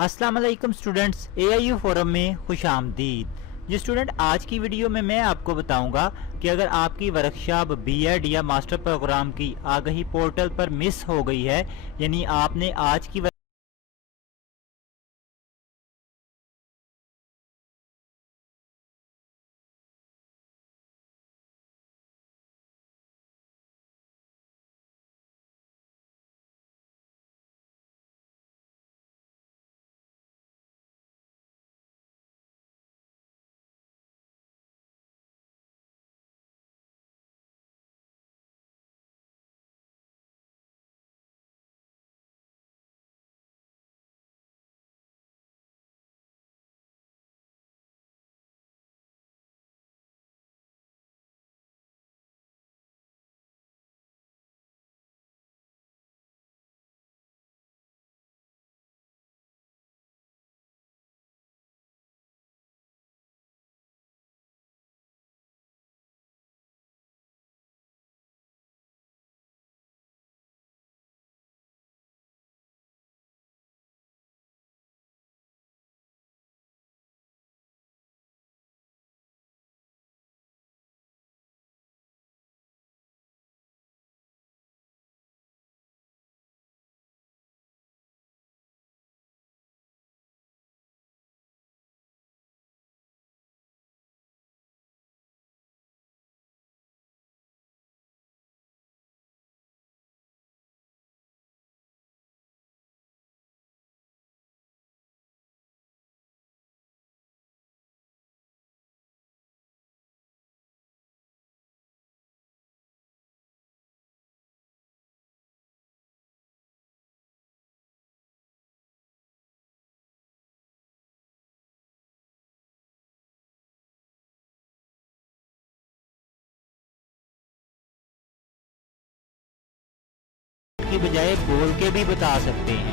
अस्सलाम वालेकुम students, AIU forum में खुश आमदीद। जी स्टूडेंट, आज की वीडियो में मैं आपको बताऊंगा कि अगर आपकी वर्कशॉप बीएड या मास्टर प्रोग्राम की आगही पोर्टल पर मिस हो गई है, यानी आपने आज की की बजाय बोल के भी बता सकते हैं।